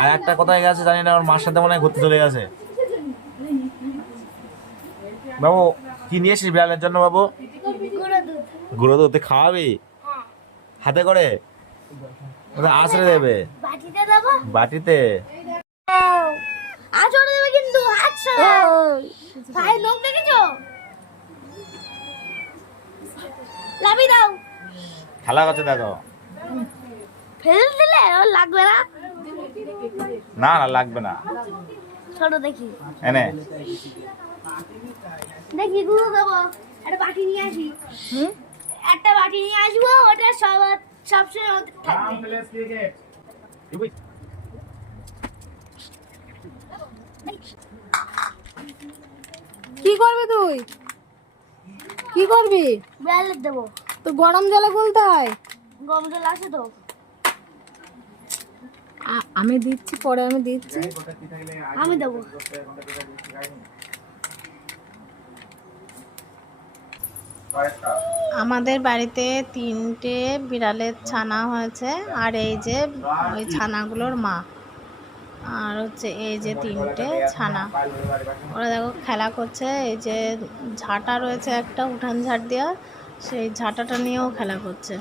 আর একটা কোথায় গেছে জানি না, ওর মার সাথে মনে হয় ঘুরতে চলে গেছে। বাবু কি নিয়েছিস বিড়ালের জন্য বাবু? গুঁড়ো দুধ খাওয়াবি হাতে করে? ওটা আছড়ে দেবে বাটিতে। আছড়ে দেবে কিন্তু আছড়ে। ভাই লোক দেখেছো? লাভি দাও। খেলা করছে দেখো। ফেল দিলে ওর লাগবে না। না না লাগবে না। ছোট দেখি এনে দেখি গুঁড়ো দেবো। একটা বাটি নিয়ে আসি। একটা বাটি নিয়ে আসবো, ওটা সবসময় ওদের থাকবে। কি করবি তুই? কি করবি? বিড়ালের দেবো। তো গরম জলে গুলতে হয়। গরম জল আছে তো? আমি দিচ্ছি, পরে আমি দিচ্ছি। আমি দেবো। আমাদের বাড়িতে 3টে বিড়ালের ছানা হয়েছে, আর এই যে ওই ছানাগুলোর মা, আর হচ্ছে এই যে 3টে ছানা। ওরা দেখো খেলা করছে। এই যে ঝাঁটা রয়েছে একটা উঠান ঝাড় দেওয়া, সেই ঝাঁটাটা নিয়েও খেলা করছে।